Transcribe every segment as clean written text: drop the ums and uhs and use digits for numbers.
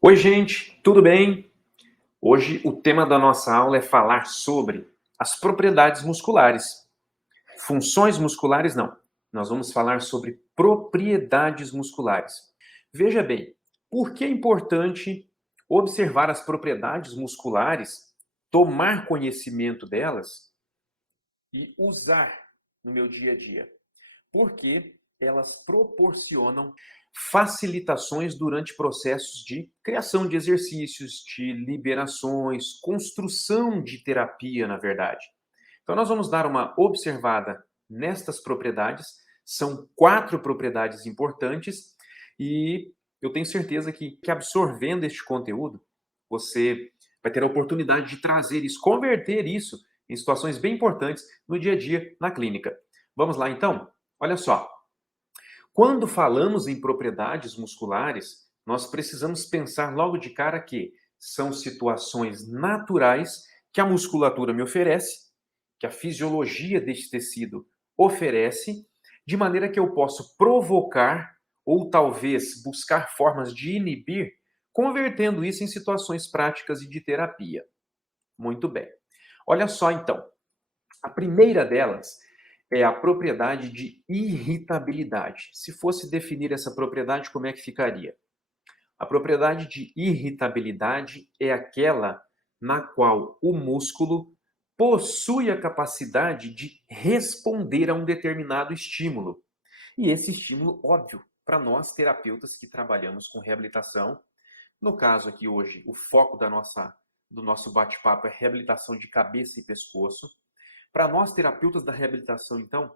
Oi, gente, tudo bem? Hoje o tema da nossa aula é falar sobre as propriedades musculares. Funções musculares, não. Nós vamos falar sobre propriedades musculares. Veja bem, por que é importante observar as propriedades musculares, tomar conhecimento delas e usar no meu dia a dia? Porque elas proporcionam facilitações durante processos de criação de exercícios, de liberações, construção de terapia, na verdade. Então, nós vamos dar uma observada nestas propriedades. São 4 propriedades importantes e eu tenho certeza que absorvendo este conteúdo, você vai ter a oportunidade de trazer isso, converter isso em situações bem importantes no dia a dia na clínica. Vamos lá, então? Olha só, quando falamos em propriedades musculares, nós precisamos pensar logo de cara que são situações naturais que a musculatura me oferece, que a fisiologia deste tecido oferece, de maneira que eu posso provocar ou talvez buscar formas de inibir, convertendo isso em situações práticas e de terapia. Muito bem. Olha só então, a primeira delas é a propriedade de irritabilidade. Se fosse definir essa propriedade, como é que ficaria? A propriedade de irritabilidade é aquela na qual o músculo possui a capacidade de responder a um determinado estímulo. E esse estímulo, óbvio, para nós terapeutas que trabalhamos com reabilitação, no caso aqui hoje, o foco do nosso bate-papo é reabilitação de cabeça e pescoço. Para nós terapeutas da reabilitação, então,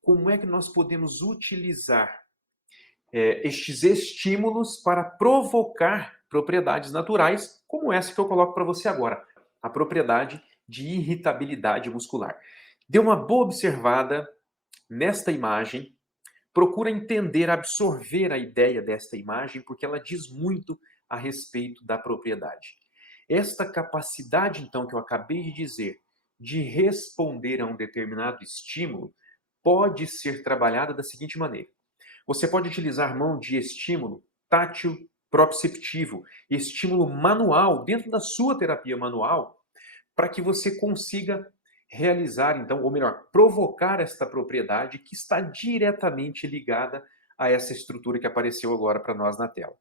como é que nós podemos utilizar estes estímulos para provocar propriedades naturais, como essa que eu coloco para você agora, a propriedade de irritabilidade muscular. Dê uma boa observada nesta imagem, procura entender, absorver a ideia desta imagem, porque ela diz muito a respeito da propriedade. Esta capacidade, então, que eu acabei de dizer, de responder a um determinado estímulo, pode ser trabalhada da seguinte maneira. Você pode utilizar mão de estímulo tátil proprioceptivo, estímulo manual dentro da sua terapia manual, para que você consiga realizar, então, ou melhor, provocar esta propriedade que está diretamente ligada a essa estrutura que apareceu agora para nós na tela.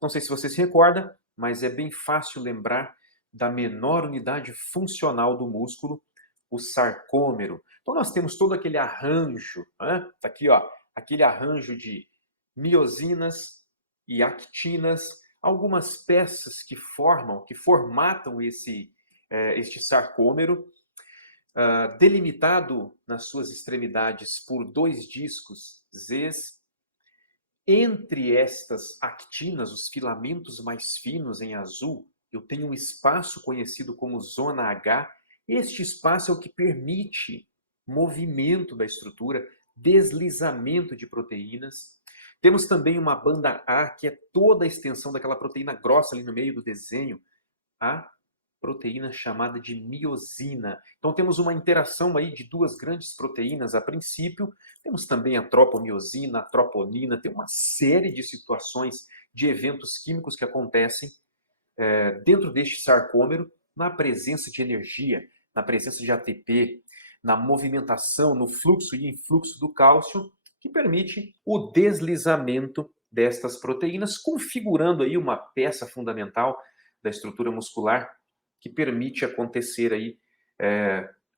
Não sei se você se recorda, mas é bem fácil lembrar da menor unidade funcional do músculo, o sarcômero. Então nós temos todo aquele arranjo, tá aqui, ó, aquele arranjo de miosinas e actinas, algumas peças que formatam este sarcômero, delimitado nas suas extremidades por 2 discos Zs. Entre estas actinas, os filamentos mais finos em azul, eu tenho um espaço conhecido como zona H. Este espaço é o que permite movimento da estrutura, deslizamento de proteínas. Temos também uma banda A, que é toda a extensão daquela proteína grossa ali no meio do desenho, a proteína chamada de miosina. Então temos uma interação aí de 2 grandes proteínas a princípio, temos também a tropomiosina, a troponina, tem uma série de situações, de eventos químicos que acontecem dentro deste sarcômero, na presença de energia, na presença de ATP, na movimentação, no fluxo e influxo do cálcio, que permite o deslizamento destas proteínas, configurando aí uma peça fundamental da estrutura muscular que permite acontecer aí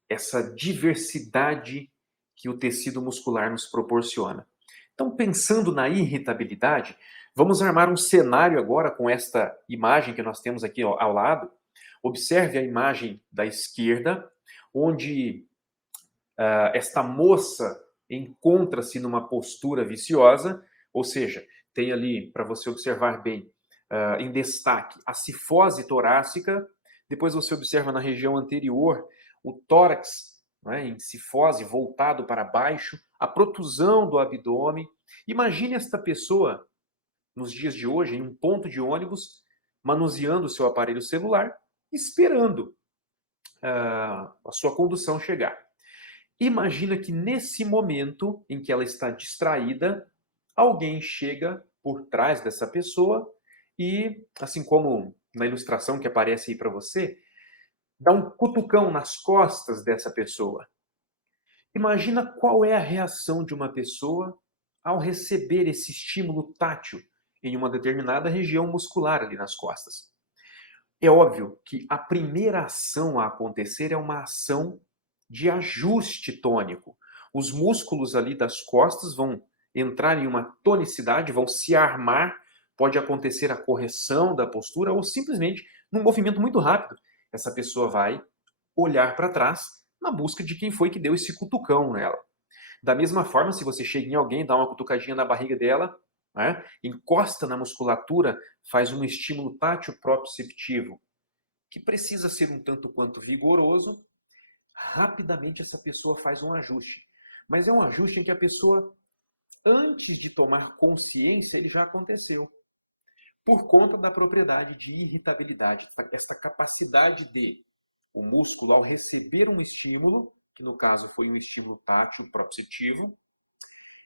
essa diversidade que o tecido muscular nos proporciona. Então, pensando na irritabilidade, vamos armar um cenário agora com esta imagem que nós temos aqui ao lado. Observe a imagem da esquerda, onde esta moça encontra-se numa postura viciosa, ou seja, tem ali, para você observar bem, em destaque, a cifose torácica. Depois você observa na região anterior o tórax, né, em cifose voltado para baixo, a protusão do abdômen. Imagine esta pessoa, nos dias de hoje, em um ponto de ônibus, manuseando o seu aparelho celular, esperando a sua condução chegar. Imagina que nesse momento em que ela está distraída, alguém chega por trás dessa pessoa e, assim como na ilustração que aparece aí para você, dá um cutucão nas costas dessa pessoa. Imagina qual é a reação de uma pessoa ao receber esse estímulo tátil em uma determinada região muscular ali nas costas. É óbvio que a primeira ação a acontecer é uma ação de ajuste tônico. Os músculos ali das costas vão entrar em uma tonicidade, vão se armar, pode acontecer a correção da postura ou simplesmente, num movimento muito rápido, essa pessoa vai olhar para trás na busca de quem foi que deu esse cutucão nela. Da mesma forma, se você chega em alguém, dá uma cutucadinha na barriga dela, né, encosta na musculatura, faz um estímulo tátil proprioceptivo, que precisa ser um tanto quanto vigoroso, rapidamente essa pessoa faz um ajuste. Mas é um ajuste em que a pessoa, antes de tomar consciência, ele já aconteceu. Por conta da propriedade de irritabilidade, essa capacidade de o músculo, ao receber um estímulo, que no caso foi um estímulo tátil proprioceptivo,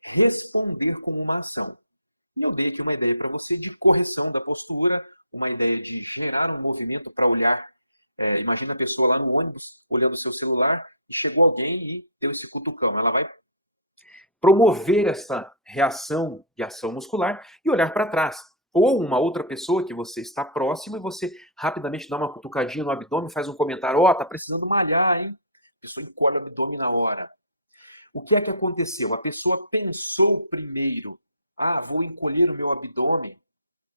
responder com uma ação. E eu dei aqui uma ideia para você de correção da postura, uma ideia de gerar um movimento para olhar. Imagina a pessoa lá no ônibus, olhando o seu celular, e chegou alguém e deu esse cutucão. Ela vai promover essa reação de ação muscular e olhar para trás. Ou uma outra pessoa que você está próximo e você rapidamente dá uma cutucadinha no abdômen, faz um comentário, ó, tá precisando malhar, hein? A pessoa encolhe o abdômen na hora. O que é que aconteceu? A pessoa pensou primeiro, vou encolher o meu abdômen,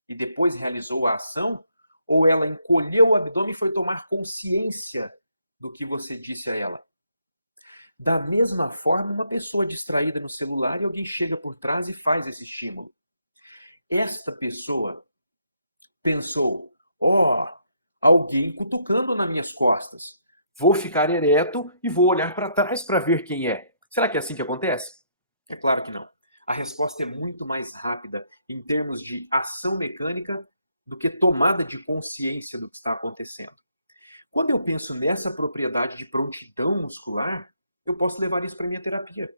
e depois realizou a ação? Ou ela encolheu o abdômen e foi tomar consciência do que você disse a ela? Da mesma forma, uma pessoa distraída no celular e alguém chega por trás e faz esse estímulo. Esta pessoa pensou, alguém cutucando nas minhas costas. Vou ficar ereto e vou olhar para trás para ver quem é. Será que é assim que acontece? É claro que não. A resposta é muito mais rápida em termos de ação mecânica do que tomada de consciência do que está acontecendo. Quando eu penso nessa propriedade de prontidão muscular, eu posso levar isso para a minha terapia.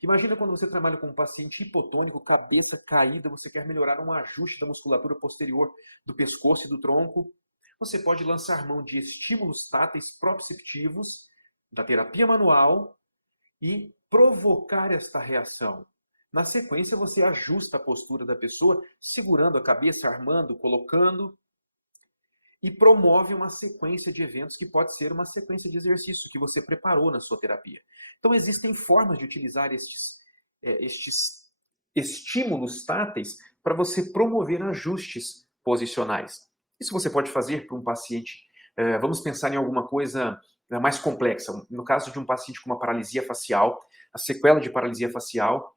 Imagina quando você trabalha com um paciente hipotônico, cabeça caída, você quer melhorar um ajuste da musculatura posterior do pescoço e do tronco. Você pode lançar mão de estímulos táteis proprioceptivos da terapia manual e provocar esta reação. Na sequência, você ajusta a postura da pessoa, segurando a cabeça, armando, colocando, e promove uma sequência de eventos que pode ser uma sequência de exercícios que você preparou na sua terapia. Então, existem formas de utilizar estes estímulos táteis para você promover ajustes posicionais. Isso você pode fazer para um paciente. Vamos pensar em alguma coisa mais complexa. No caso de um paciente com uma paralisia facial, a sequela de paralisia facial,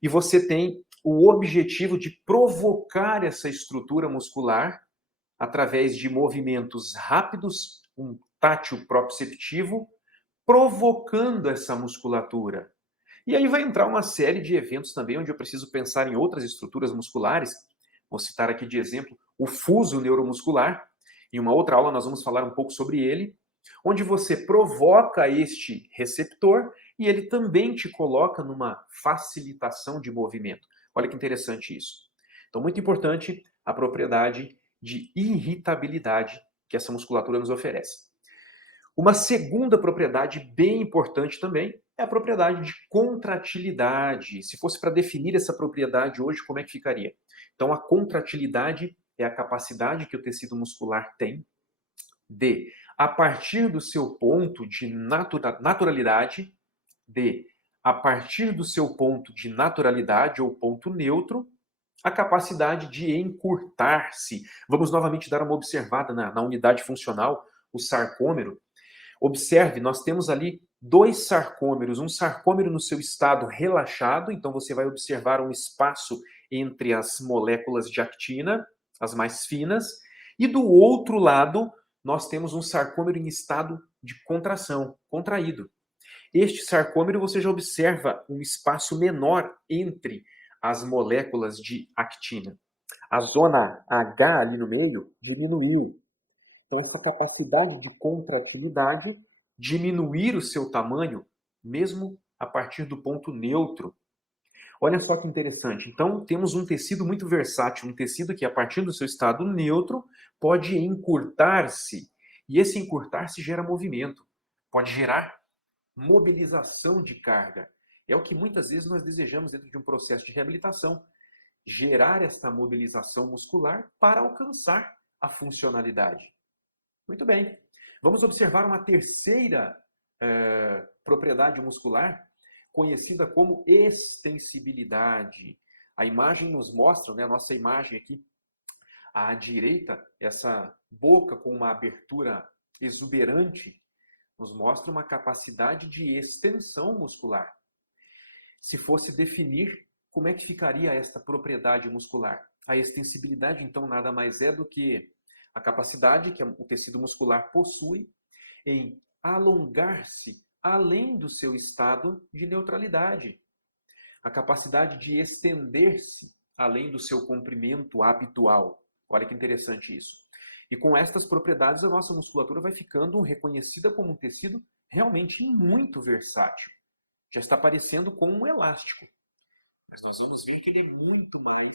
e você tem o objetivo de provocar essa estrutura muscular através de movimentos rápidos, um tátil proprioceptivo, provocando essa musculatura. E aí vai entrar uma série de eventos também onde eu preciso pensar em outras estruturas musculares. Vou citar aqui de exemplo o fuso neuromuscular. Em uma outra aula nós vamos falar um pouco sobre ele, onde você provoca este receptor e ele também te coloca numa facilitação de movimento. Olha que interessante isso. Então, muito importante a propriedade de irritabilidade que essa musculatura nos oferece. Uma segunda propriedade bem importante também é a propriedade de contratilidade. Se fosse para definir essa propriedade hoje, como é que ficaria? Então, a contratilidade é a capacidade que o tecido muscular tem de, a partir do seu ponto de naturalidade, a partir do seu ponto de naturalidade ou ponto neutro, a capacidade de encurtar-se. Vamos novamente dar uma observada na unidade funcional, o sarcômero. Observe, nós temos ali dois sarcômeros, um sarcômero no seu estado relaxado, então você vai observar um espaço entre as moléculas de actina, as mais finas, e do outro lado nós temos um sarcômero em estado de contração, contraído. Este sarcômero você já observa um espaço menor entre as moléculas de actina. A zona H ali no meio diminuiu. Então, essa capacidade de contratilidade, diminuir o seu tamanho, mesmo a partir do ponto neutro. Olha só que interessante. Então, temos um tecido muito versátil, um tecido que, a partir do seu estado neutro, pode encurtar-se. E esse encurtar-se gera movimento, pode gerar mobilização de carga. É o que muitas vezes nós desejamos dentro de um processo de reabilitação. Gerar esta mobilização muscular para alcançar a funcionalidade. Muito bem. Vamos observar uma terceira propriedade muscular, conhecida como extensibilidade. A imagem nos mostra, né, a nossa imagem aqui, à direita, essa boca com uma abertura exuberante, nos mostra uma capacidade de extensão muscular. Se fosse definir, como é que ficaria esta propriedade muscular? A extensibilidade, então, nada mais é do que a capacidade que o tecido muscular possui em alongar-se além do seu estado de neutralidade. A capacidade de estender-se além do seu comprimento habitual. Olha que interessante isso. E com estas propriedades, a nossa musculatura vai ficando reconhecida como um tecido realmente muito versátil. Já está parecendo com um elástico. Mas nós vamos ver que ele é muito mais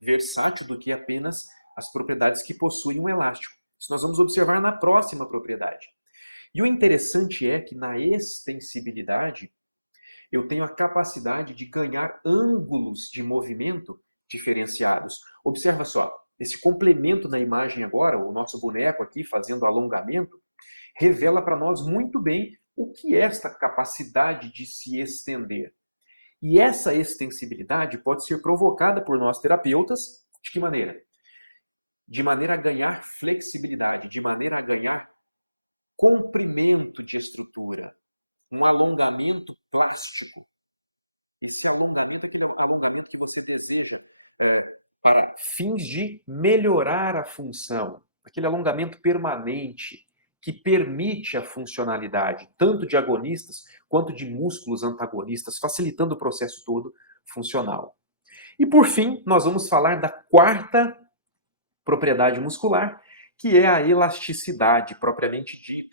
versátil do que apenas as propriedades que possuem um elástico. Isso nós vamos observar na próxima propriedade. E o interessante é que na extensibilidade, eu tenho a capacidade de ganhar ângulos de movimento diferenciados. Observa só, esse complemento da imagem agora, o nosso boneco aqui fazendo alongamento, revela para nós muito bem o que é essa capacidade de se estender. E essa extensibilidade pode ser provocada por nós terapeutas de que maneira? De maneira a ganhar flexibilidade, de maneira a ganhar comprimento de estrutura, um alongamento plástico. Esse alongamento é aquele alongamento que você deseja para fins de melhorar a função, aquele alongamento permanente que permite a funcionalidade, tanto de agonistas quanto de músculos antagonistas, facilitando o processo todo funcional. E por fim, nós vamos falar da quarta propriedade muscular, que é a elasticidade propriamente dita.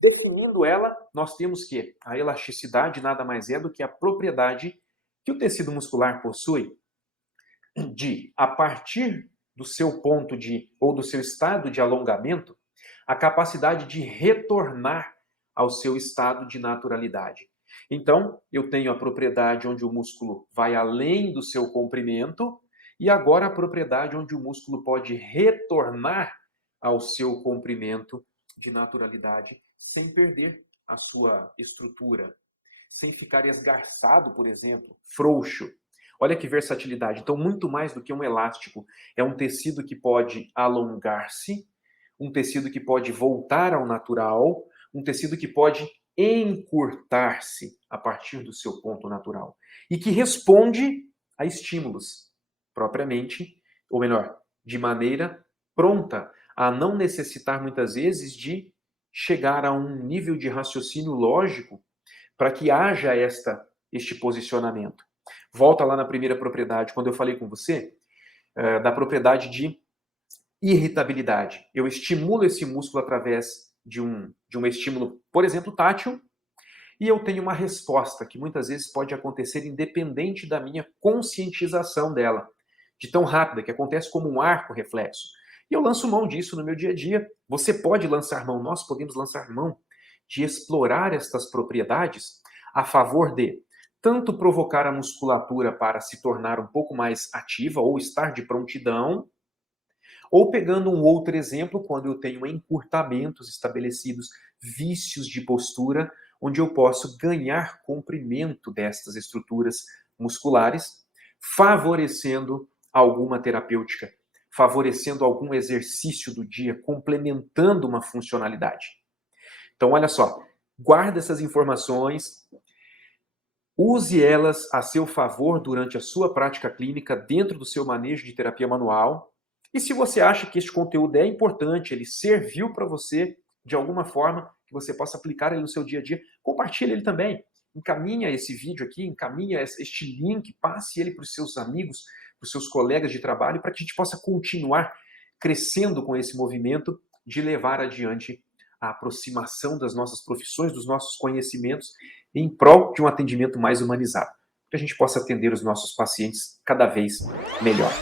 Definindo ela, nós temos que a elasticidade nada mais é do que a propriedade que o tecido muscular possui de, a partir do seu ponto de, ou do seu estado de alongamento, a capacidade de retornar ao seu estado de naturalidade. Então, eu tenho a propriedade onde o músculo vai além do seu comprimento e agora a propriedade onde o músculo pode retornar ao seu comprimento de naturalidade sem perder a sua estrutura, sem ficar esgarçado, por exemplo, frouxo. Olha que versatilidade. Então, muito mais do que um elástico, é um tecido que pode alongar-se, um tecido que pode voltar ao natural, um tecido que pode encurtar-se a partir do seu ponto natural e que responde a estímulos propriamente, ou melhor, de maneira pronta a não necessitar muitas vezes de chegar a um nível de raciocínio lógico para que haja este posicionamento. Volta lá na primeira propriedade, quando eu falei com você, da propriedade de irritabilidade. Eu estimulo esse músculo através de um estímulo, por exemplo, tátil, e eu tenho uma resposta que muitas vezes pode acontecer independente da minha conscientização dela, de tão rápida, que acontece como um arco reflexo. E eu lanço mão disso no meu dia a dia. Você pode lançar mão, nós podemos lançar mão de explorar estas propriedades a favor de tanto provocar a musculatura para se tornar um pouco mais ativa ou estar de prontidão, ou pegando um outro exemplo, quando eu tenho encurtamentos estabelecidos, vícios de postura, onde eu posso ganhar comprimento destas estruturas musculares, favorecendo alguma terapêutica, favorecendo algum exercício do dia, complementando uma funcionalidade. Então, olha só, guarda essas informações, use elas a seu favor durante a sua prática clínica, dentro do seu manejo de terapia manual. E se você acha que este conteúdo é importante, ele serviu para você de alguma forma, que você possa aplicar ele no seu dia a dia, compartilhe ele também. encaminha esse vídeo aqui, encaminha este link, passe ele para os seus amigos, para os seus colegas de trabalho, para que a gente possa continuar crescendo com esse movimento de levar adiante a aproximação das nossas profissões, dos nossos conhecimentos, em prol de um atendimento mais humanizado, que a gente possa atender os nossos pacientes cada vez melhor.